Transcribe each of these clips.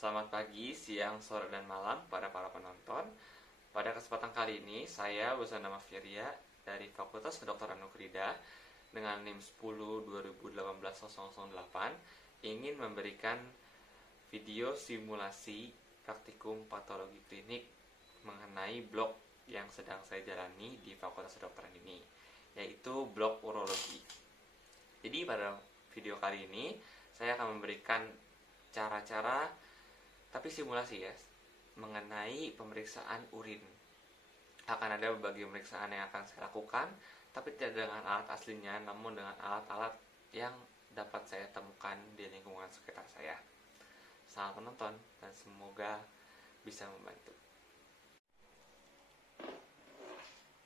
Selamat pagi, siang, sore, dan malam pada para penonton. Pada kesempatan kali ini, saya bersama nama Firya dari Fakultas Kedokteran Nukrida dengan NIM 10-2018-008 ingin memberikan video simulasi praktikum patologi klinik mengenai blok yang sedang saya jalani di Fakultas Kedokteran ini, yaitu blok urologi. Jadi pada video kali ini, saya akan memberikan cara-cara tapi simulasi ya mengenai pemeriksaan urin. Akan ada berbagai pemeriksaan yang akan saya lakukan, tapi tidak dengan alat aslinya, namun dengan alat-alat yang dapat saya temukan di lingkungan sekitar saya. Selamat menonton dan semoga bisa membantu.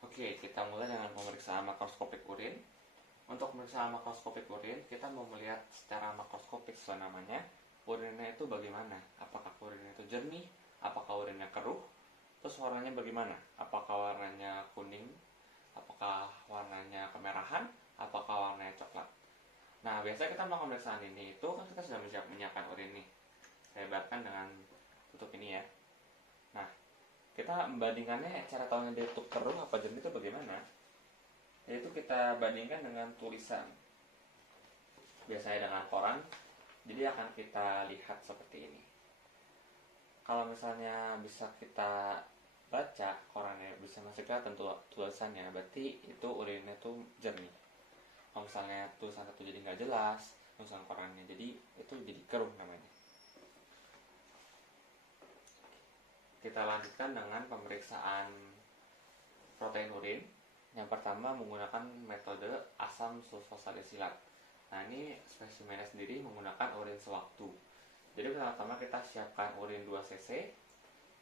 Oke, kita mulai dengan pemeriksaan makroskopik urin. Untuk pemeriksaan makroskopik urin, kita mau melihat secara makroskopik sesuai namanya, urinnya itu bagaimana? Apakah urinnya itu jernih? Apakah urinnya keruh? Terus warnanya bagaimana? Apakah warnanya kuning? Apakah warnanya kemerahan? Apakah warnanya coklat? Nah, biasanya kita melakukan pemeriksaan ini itu kan kita sudah menyiapkan urin nih. Saya ibaratkan dengan tutup ini ya. Nah, kita membandingkannya, cara tahunya dia itu keruh apa jernih itu bagaimana? Yaitu kita bandingkan dengan tulisan. Biasanya dengan koran. Jadi akan kita lihat seperti ini. Kalau misalnya bisa kita baca korannya, bisa masih kelihatan tulisannya, berarti itu urinnya itu jernih. Kalau misalnya tulisan itu jadi nggak jelas, tulisan korannya jadi itu jadi keruh namanya. Kita lanjutkan dengan pemeriksaan protein urin. Yang pertama menggunakan metode asam sulfosalisilat. Nah, ini spesimennya sendiri menggunakan urin sewaktu. Jadi pertama-tama kita siapkan urin 2 cc.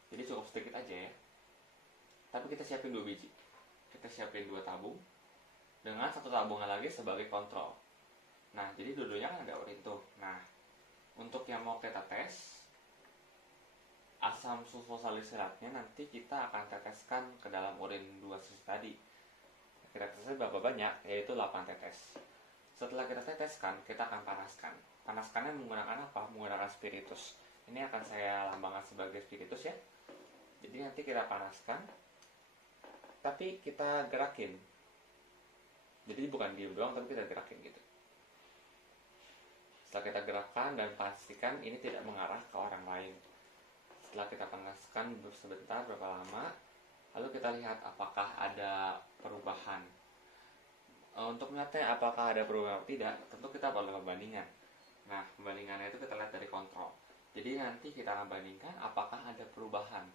Jadi cukup sedikit aja ya. Tapi kita siapin 2 biji. Kita siapin 2 tabung dengan 1 tabungan lagi sebagai kontrol. Nah, jadi dua-duanya kan ada urin tuh. Nah, untuk yang mau kita tes asam sulfosalisilatnya nanti kita akan teteskan ke dalam urin 2 cc tadi. Kita tesnya berapa banyak? Yaitu 8 tetes. Setelah kita teteskan, kita akan panaskan. Panaskannya menggunakan apa? Menggunakan spiritus. Ini akan saya lambangkan sebagai spiritus ya. Jadi nanti kita panaskan, tapi kita gerakin. Jadi bukan diem doang, tapi kita gerakin gitu. Setelah kita gerakkan dan pastikan ini tidak mengarah ke orang lain. Setelah kita panaskan sebentar, berapa lama, lalu kita lihat apakah ada perubahan. Untuk melihatnya apakah ada perubahan atau tidak, tentu kita perlu pembandingan. Nah, pembandingannya itu kita lihat dari kontrol. Jadi nanti kita akan bandingkan apakah ada perubahan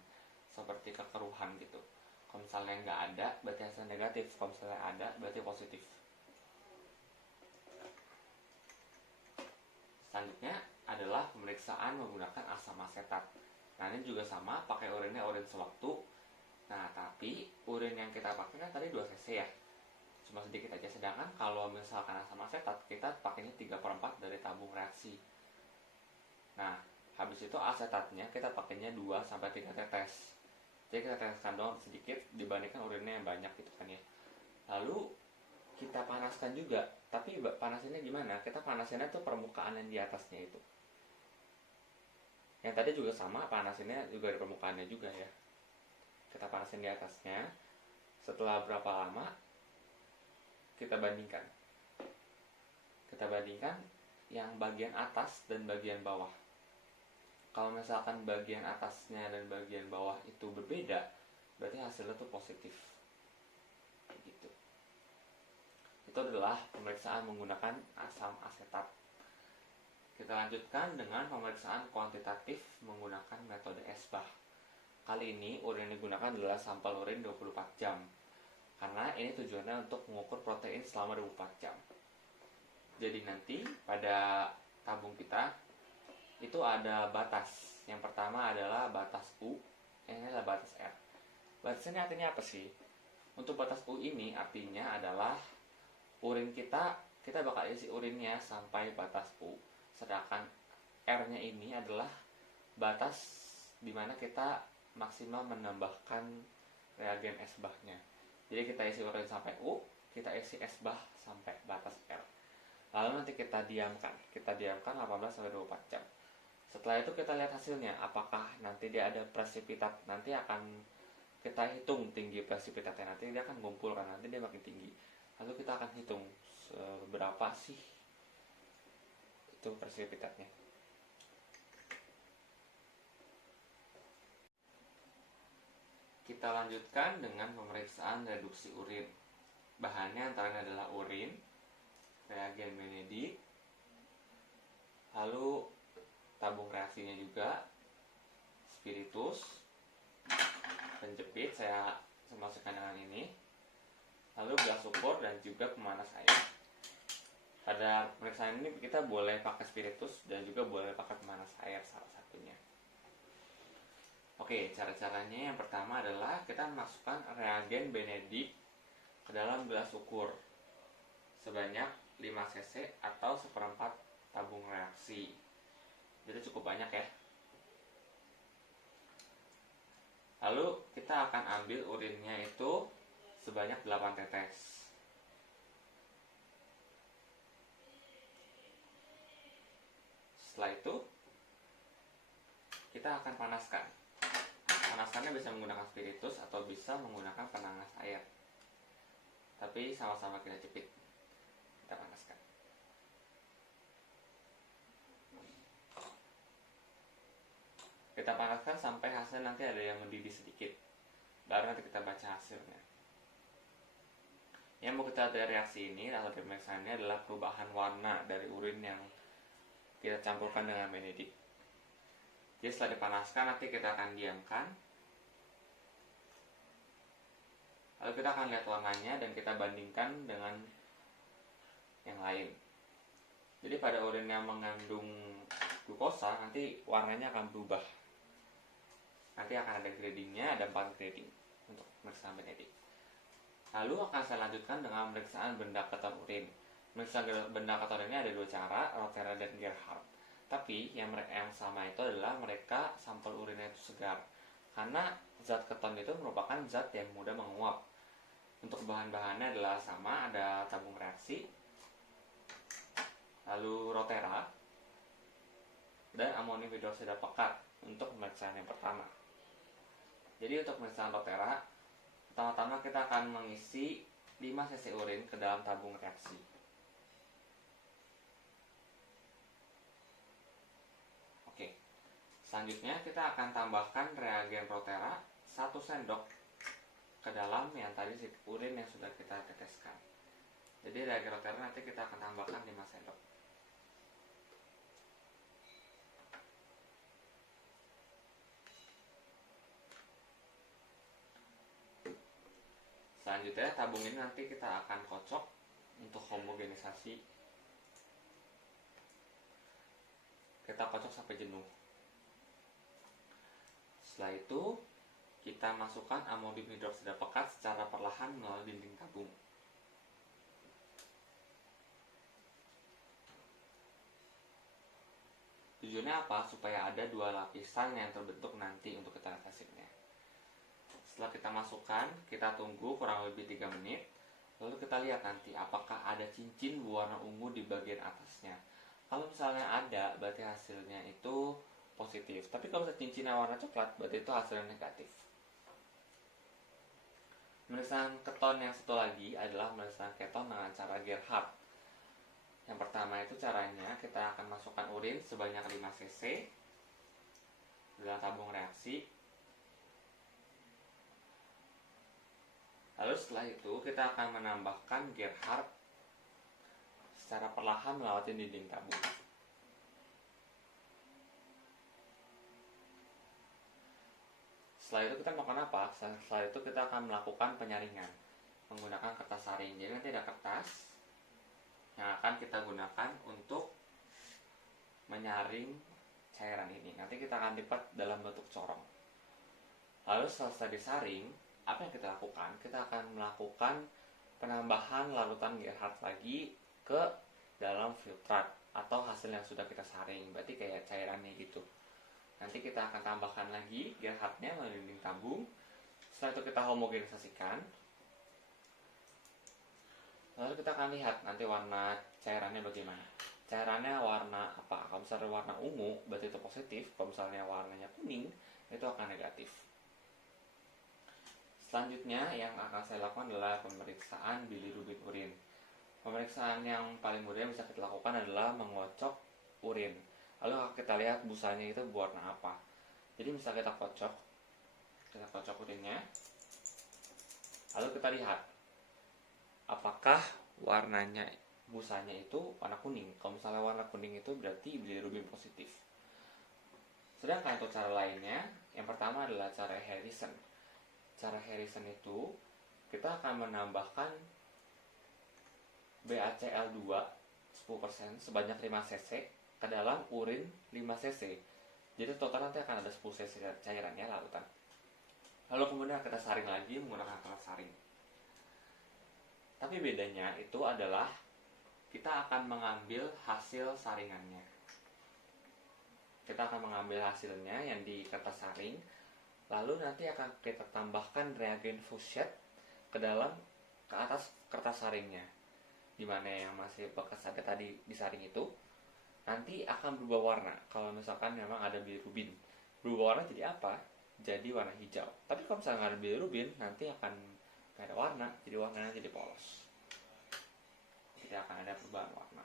seperti kekeruhan gitu. Kalau misalnya nggak ada, berarti hasil negatif. Kalau misalnya ada, berarti positif. Selanjutnya adalah pemeriksaan menggunakan asam asetat. Nah, ini juga sama, pakai urinnya urin sewaktu. Nah, tapi urin yang kita pakai kan tadi 2 cc ya. Cuma sedikit aja, sedangkan kalau misalkan asam asetat kita pakainya 3/4 dari tabung reaksi. Nah, habis itu asetatnya kita pakainya 2-3 tetes. Jadi kita teteskan doang sedikit dibandingkan urinnya yang banyak gitu kan ya. Lalu kita panaskan juga, tapi panasinnya gimana? Kita panasinnya tuh permukaan yang di atasnya itu. Yang tadi juga sama, panasinnya juga di permukaannya juga ya. Kita panasin di atasnya. Setelah berapa lama kita bandingkan yang bagian atas dan bagian bawah. Kalau misalkan bagian atasnya dan bagian bawah itu berbeda, berarti hasilnya tuh positif gitu. Itu adalah pemeriksaan menggunakan asam asetat. Kita lanjutkan dengan pemeriksaan kuantitatif menggunakan metode SBAH. Kali ini urin yang digunakan adalah sampel urin 24 jam. Karena ini tujuannya untuk mengukur protein selama 24 jam. Jadi nanti pada tabung kita itu ada batas. Yang pertama adalah batas U, yang ini adalah batas R. Batas ini artinya apa sih? Untuk batas U ini artinya adalah urin kita bakal isi urinnya sampai batas U. Sedangkan R-nya ini adalah batas dimana kita maksimal menambahkan reagen SBAH-nya. Jadi kita isi urin sampai U, kita isi SBAH sampai batas R. Lalu nanti kita diamkan 18-24 jam. Setelah Setelah itu kita lihat hasilnya, apakah nanti dia ada presipitat. Nanti akan kita hitung tinggi presipitatnya, nanti dia akan ngumpul kan, nanti dia makin tinggi. Lalu kita akan hitung seberapa sih itu presipitatnya. Kita lanjutkan dengan pemeriksaan reduksi urin. Bahannya antara lain adalah urin, reagen Benedict, lalu tabung reaksinya juga, spiritus, penjepit saya masukkan dengan ini, lalu gelas ukur dan juga pemanas air. Pada pemeriksaan ini kita boleh pakai spiritus dan juga boleh pakai pemanas air salah satunya. Oke, cara-caranya yang pertama adalah kita masukkan reagen Benedict ke dalam gelas ukur sebanyak 5 cc atau 1/4 tabung reaksi. Jadi cukup banyak ya. Lalu kita akan ambil urinnya itu sebanyak 8 tetes. Setelah itu kita akan panaskan. Panaskannya bisa menggunakan spiritus atau bisa menggunakan penanas air. Tapi sama-sama kita jepit. Kita panaskan. Kita panaskan sampai hasil nanti ada yang mendidih sedikit. Baru nanti kita baca hasilnya. Yang mau kita lihat dari reaksi ini atau dari pemeriksaannya adalah perubahan warna dari urin yang kita campurkan dengan Benedict. Jadi setelah dipanaskan nanti kita akan diamkan. Lalu kita akan lihat warnanya dan kita bandingkan dengan yang lain. Jadi pada urin yang mengandung glukosa nanti warnanya akan berubah. Nanti akan ada gradingnya, ada 4 grading untuk pemeriksaan Benedict. Lalu akan saya lanjutkan dengan pemeriksaan benda keton urin. Pemeriksaan benda keton ini ada 2 cara, Rothera dan Gerhardt. Tapi yang sama itu adalah mereka sampel urinnya itu segar. Karena zat keton itu merupakan zat yang mudah menguap. Untuk bahan-bahannya adalah sama, ada tabung reaksi, lalu Rothera, dan amonium hidroksida pekat untuk pemeriksaan yang pertama. Jadi untuk pemeriksaan Rothera, pertama-tama kita akan mengisi 5 cc urin ke dalam tabung reaksi. Oke. Selanjutnya kita akan tambahkan reagen Rothera 1 sendok ke dalam yang tadi urin yang sudah kita teteskan. Jadi reagen Rothera nanti kita akan tambahkan 5 sendok. Selanjutnya tabung ini nanti kita akan kocok untuk homogenisasi. Kita kocok sampai jenuh. Setelah itu kita masukkan amonium hidroksida pekat secara perlahan melalui dinding tabung. Tujuannya apa? Supaya ada 2 lapisan yang terbentuk nanti untuk kita lihat hasilnya. Setelah kita masukkan, kita tunggu kurang lebih 3 menit. Lalu kita lihat nanti apakah ada cincin berwarna ungu di bagian atasnya. Kalau misalnya ada, berarti hasilnya itu positif. Tapi kalau misalnya cincinnya warna coklat, berarti itu hasilnya negatif. Pemeriksaan keton yang satu lagi adalah pemeriksaan keton dengan cara Gerhardt. Yang pertama itu caranya kita akan masukkan urin sebanyak 5 cc dalam tabung reaksi. Lalu setelah itu kita akan menambahkan Gerhardt secara perlahan melewati dinding tabung. Setelah itu kita melakukan apa? Setelah itu kita akan melakukan penyaringan menggunakan kertas saring. Jadi nanti ada kertas yang akan kita gunakan untuk menyaring cairan ini. Nanti kita akan lipat dalam bentuk corong. Lalu selesai disaring, apa yang kita lakukan? Kita akan melakukan penambahan larutan Gerhardt lagi ke dalam filtrat atau hasil yang sudah kita saring. Berarti kayak cairannya gitu. Nanti kita akan tambahkan lagi Gerhardt-nya melalui dinding tabung. Setelah itu kita homogenisasikan. Lalu kita akan lihat nanti warna cairannya bagaimana. cairannya warna apa. Kalau misalnya warna ungu berarti itu positif, kalau misalnya warnanya kuning itu akan negatif. Selanjutnya yang akan saya lakukan adalah pemeriksaan bilirubin urin. Pemeriksaan yang paling mudah yang bisa kita lakukan adalah mengocok urin. Lalu kita lihat busanya itu berwarna apa. Jadi misalnya kita kocok urinnya, lalu kita lihat apakah warnanya busanya itu warna kuning. Kalau misalnya warna kuning itu berarti bilirubin positif. Sedangkan untuk cara lainnya, yang pertama adalah cara Harrison. Cara Harrison itu kita akan menambahkan BaCl2 10% sebanyak 5 cc ke dalam urin 5 cc. Jadi total nanti akan ada 10 cc cairannya larutan. Lalu kemudian kita saring lagi menggunakan alat saring. Tapi bedanya itu adalah kita akan mengambil hasil saringannya. Kita akan mengambil hasilnya yang di kertas saring, lalu nanti akan kita tambahkan reagen Fouchet ke atas kertas saringnya. Dimana yang masih bekas ada tadi di saring itu nanti akan berubah warna. Kalau misalkan memang ada bilirubin, berubah warna jadi apa? Jadi warna hijau. Tapi kalau misalnya nggak ada bilirubin, nanti akan nggak ada warna, jadi warnanya jadi polos. Tidak akan ada perubahan warna.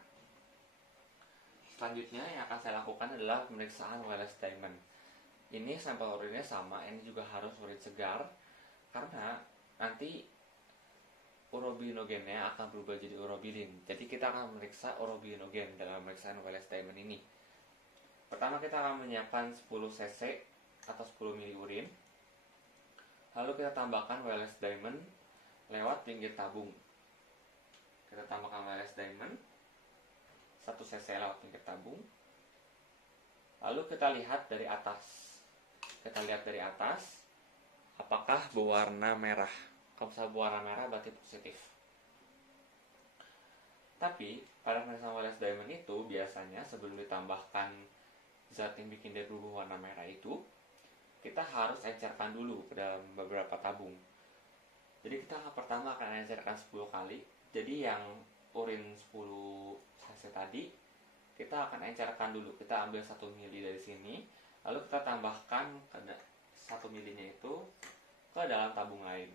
Selanjutnya yang akan saya lakukan adalah pemeriksaan Wallace Diamond. Ini sampel urinnya sama, ini juga harus urin segar karena nanti urobinogennya akan berubah jadi urobilin. Jadi kita akan memeriksa urobinogen dalam pemeriksaan Wallace Diamond ini. Pertama kita akan menyiapkan 10 cc atau 10 ml urin. Lalu kita tambahkan Wallace Diamond lewat pinggir tabung. Kita tambahkan Wallace Diamond 1 cc lewat pinggir tabung. Lalu kita lihat dari atas. Apakah berwarna merah. Kalau misalnya berwarna merah berarti positif. Tapi pada pemeriksaan Wallace Diamond itu biasanya sebelum ditambahkan zat yang bikin dia berubah warna merah itu, kita harus encerkan dulu ke dalam beberapa tabung. Jadi kita pertama akan encerkan 10 kali. Jadi yang urin 10 cc tadi kita akan encerkan dulu. Kita ambil 1 mili dari sini, lalu kita tambahkan 1 milinya itu ke dalam tabung lain.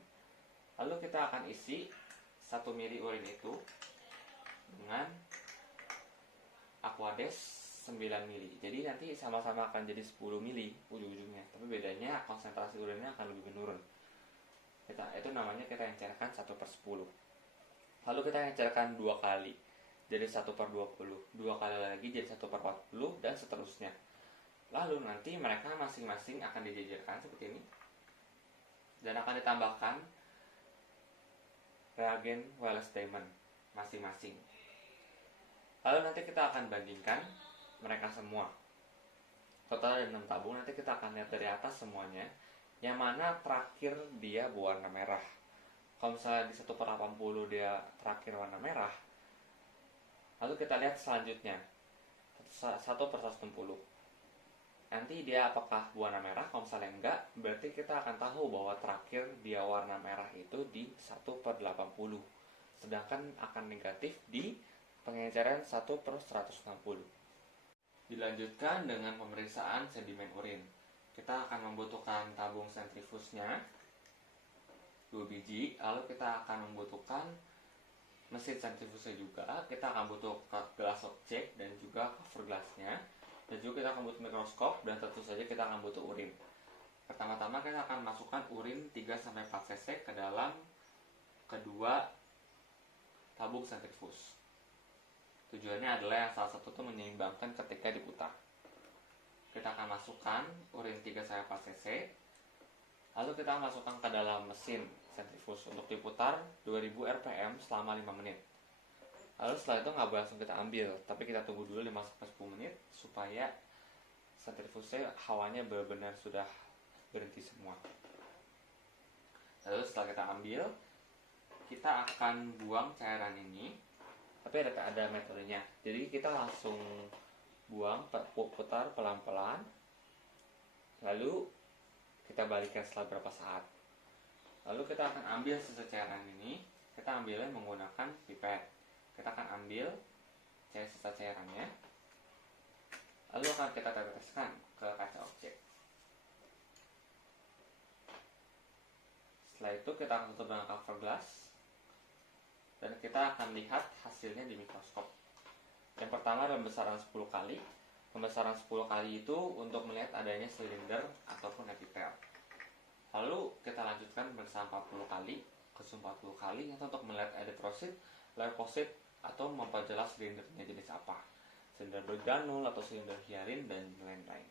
Lalu kita akan isi 1 mili urin itu dengan Aquades 9 mili. Jadi nanti sama-sama akan jadi 10 mili ujung-ujungnya. Tapi bedanya konsentrasi urinnya akan lebih menurun. Itu namanya kita encerkan 1/10. Lalu kita encerkan 2 kali. Jadi 1/20. 2 kali lagi jadi 1/40 dan seterusnya. Lalu nanti mereka masing-masing akan dijajarkan seperti ini. Dan akan ditambahkan reagen Wallace Diamond masing-masing. Lalu nanti kita akan bandingkan mereka semua. Total ada 6 tabung. Nanti kita akan lihat dari atas semuanya, yang mana terakhir dia berwarna merah. Kalau misalnya di 1/80 dia terakhir warna merah, lalu kita lihat selanjutnya 1/160. Nanti dia apakah warna merah. Kalau misalnya enggak, berarti kita akan tahu bahwa terakhir dia warna merah itu di 1/80. Sedangkan akan negatif di pengenceran 1/160. Dilanjutkan dengan pemeriksaan sedimen urin. Kita akan membutuhkan tabung sentrifusnya 2 biji. Lalu kita akan membutuhkan mesin sentrifusnya juga. Kita akan butuh gelas objek dan juga cover gelasnya. Dan juga kita akan butuh mikroskop, dan tentu saja kita akan butuh urin. Pertama-tama kita akan masukkan urin 3-4 cc ke dalam kedua tabung sentrifus. Tujuannya adalah yang salah satu itu menyeimbangkan ketika diputar. Kita akan masukkan urin 3-4 cc. Lalu kita masukkan ke dalam mesin sentrifus untuk diputar 2000 rpm selama 5 menit. Lalu setelah itu nggak boleh langsung kita ambil, tapi kita tunggu dulu 5-10 menit supaya sentrifusnya hawanya benar-benar sudah berhenti semua. Lalu setelah kita ambil, kita akan buang cairan ini. Tapi ada metodenya. Jadi kita langsung buang, putar pelan-pelan. Lalu kita balikan setelah berapa saat. Lalu kita akan ambil sisa cairan ini. Kita ambilnya menggunakan pipet. Kita akan ambil sisa cairannya. Lalu akan kita teteskan ke kaca objek. Setelah itu kita akan tutup dengan cover glass dan kita akan lihat hasilnya di mikroskop. Yang pertama adalah pembesaran 10 kali. Pembesaran 10 kali itu untuk melihat adanya silinder ataupun epitel. Lalu kita lanjutkan pemeriksaan 40 kali, khusus 40 kali untuk melihat eritrosit, leukosit, atau memperjelas silindernya jenis apa. Silinder bergranul atau silinder hyarin dan lain-lain.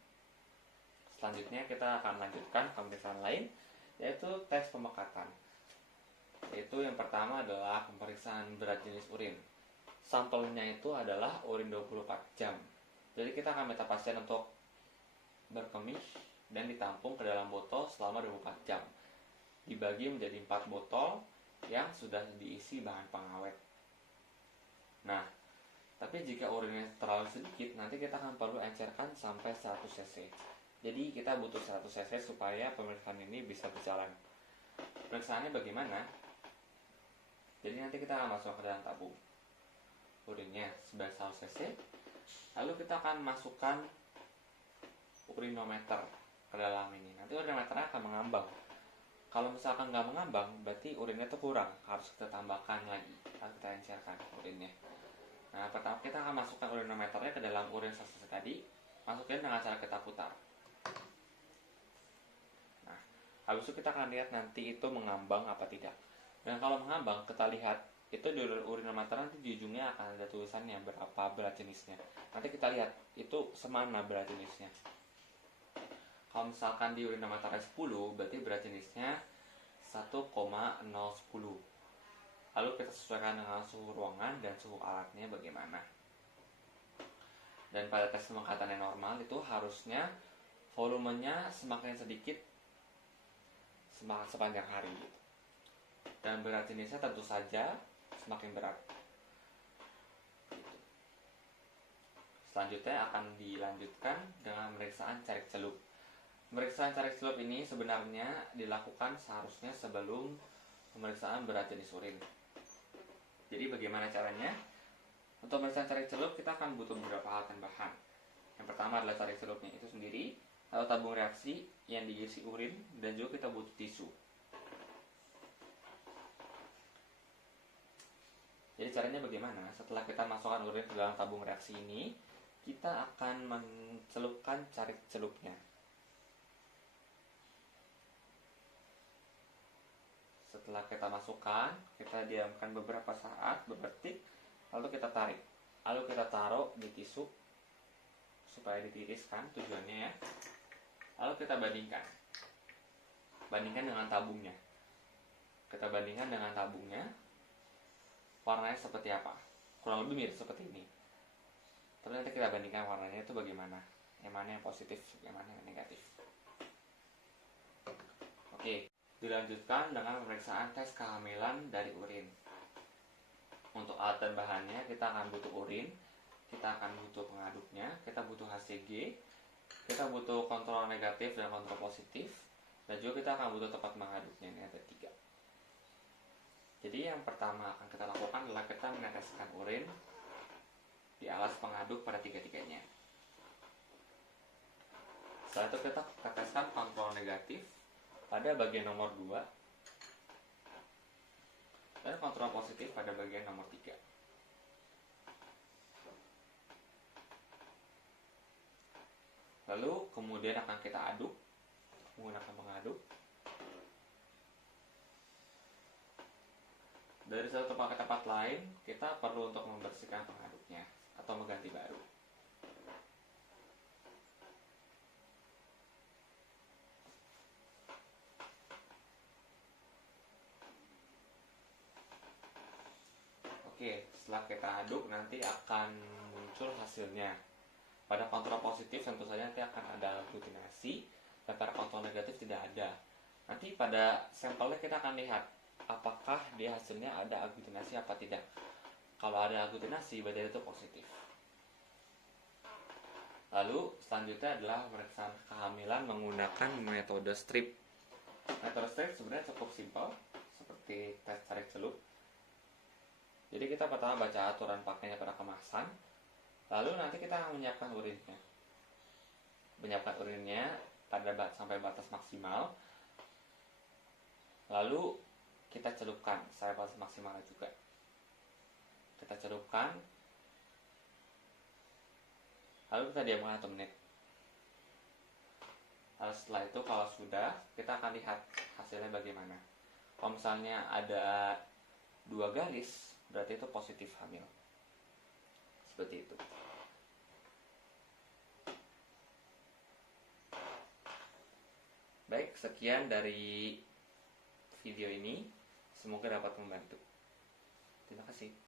Selanjutnya kita akan lanjutkan pemeriksaan lain, yaitu tes pemekatan. Yaitu yang pertama adalah pemeriksaan berat jenis urin. Sampelnya itu adalah urin 24 jam. Jadi kita akan minta pasien untuk berkemih dan ditampung ke dalam botol selama 24 jam. Dibagi menjadi 4 botol yang sudah diisi bahan pengawet. Nah, tapi jika urinnya terlalu sedikit, nanti kita akan perlu encerkan sampai 100 cc. Jadi kita butuh 100 cc supaya pemeriksaan ini bisa berjalan. Pemeriksaannya bagaimana? Jadi nanti kita akan masuk ke dalam tabung urinnya sebanyak 100 cc. Lalu kita akan masukkan urinometer ke dalam ini. Nanti urinometernya akan mengambang. Kalau misalkan nggak mengambang, berarti urinnya itu kurang, harus kita tambahkan lagi, harus kita encerkan urinnya. Nah, pertama kita akan masukkan urinometernya ke dalam urin 100 cc tadi. Masukin dengan cara kita putar. Nah, habis itu kita akan lihat nanti itu mengambang apa tidak. Dan kalau mengambang, kita lihat itu di urinometer nanti di ujungnya akan ada tulisannya berapa berat jenisnya. Nanti kita lihat itu semana berat jenisnya. Kalau misalkan di urinometer 10, berarti berat jenisnya 1,010. Lalu kita sesuaikan dengan suhu ruangan dan suhu alatnya bagaimana. Dan pada tes pemekatan yang normal itu harusnya volumenya semakin sedikit sepanjang hari. Dan berat jenisnya tentu saja semakin berat. Selanjutnya akan dilanjutkan dengan pemeriksaan carik celup. Pemeriksaan carik celup ini sebenarnya dilakukan seharusnya sebelum pemeriksaan berat jenis urin. Jadi bagaimana caranya? Untuk pemeriksaan carik celup kita akan butuh beberapa alat dan bahan. Yang pertama adalah carik celupnya itu sendiri, lalu tabung reaksi yang diisi urin, dan juga kita butuh tisu. Jadi caranya bagaimana? Setelah kita masukkan urin ke dalam tabung reaksi ini, kita akan mencelupkan carik celupnya. Setelah kita masukkan, kita diamkan beberapa saat, beberapa detik, lalu kita tarik. Lalu kita taruh di tisu supaya ditiriskan tujuannya ya. Lalu kita bandingkan. Bandingkan dengan tabungnya. Kita bandingkan dengan tabungnya. Warnanya seperti apa? Kurang lebih mirip seperti ini. Tapi nanti kita bandingkan warnanya itu bagaimana. Yang mana yang positif, yang mana yang negatif. Oke, dilanjutkan dengan pemeriksaan tes kehamilan dari urin. Untuk alat dan bahannya kita akan butuh urin, kita akan butuh pengaduknya, kita butuh HCG, kita butuh kontrol negatif dan kontrol positif, dan juga kita akan butuh tempat mengaduknya. Ini ada 3. Jadi yang pertama akan kita lakukan adalah kita meneteskan urin di alas pengaduk pada 3-tiganya. Setelah itu kita teteskan kontrol negatif pada bagian nomor 2 dan kontrol positif pada bagian nomor 3. Lalu kemudian akan kita aduk menggunakan pengaduk. Dari satu tempat ke tempat lain, kita perlu untuk membersihkan pengaduknya atau mengganti baru. Oke, setelah kita aduk nanti akan muncul hasilnya. Pada kontrol positif tentu saja nanti akan ada aglutinasi, dan pada kontrol negatif tidak ada. Nanti pada sampelnya kita akan lihat apakah di hasilnya ada aglutinasi apa tidak. Kalau ada aglutinasi berarti itu positif. Lalu selanjutnya adalah pemeriksaan kehamilan menggunakan metode strip. Metode strip sebenarnya cukup simpel, seperti tes tarik celup. Jadi kita pertama baca aturan pakainya pada kemasan, Lalu nanti kita akan menyiapkan urinnya pada sampai batas maksimal. Lalu kita celupkan sampai batas maksimalnya juga. Kita celupkan, lalu kita diamkan 1 menit. Lalu setelah itu kalau sudah, kita akan lihat hasilnya bagaimana. Kalau misalnya ada 2 garis, berarti itu positif hamil. Seperti itu. Baik, sekian dari video ini. Semoga dapat membantu. Terima kasih.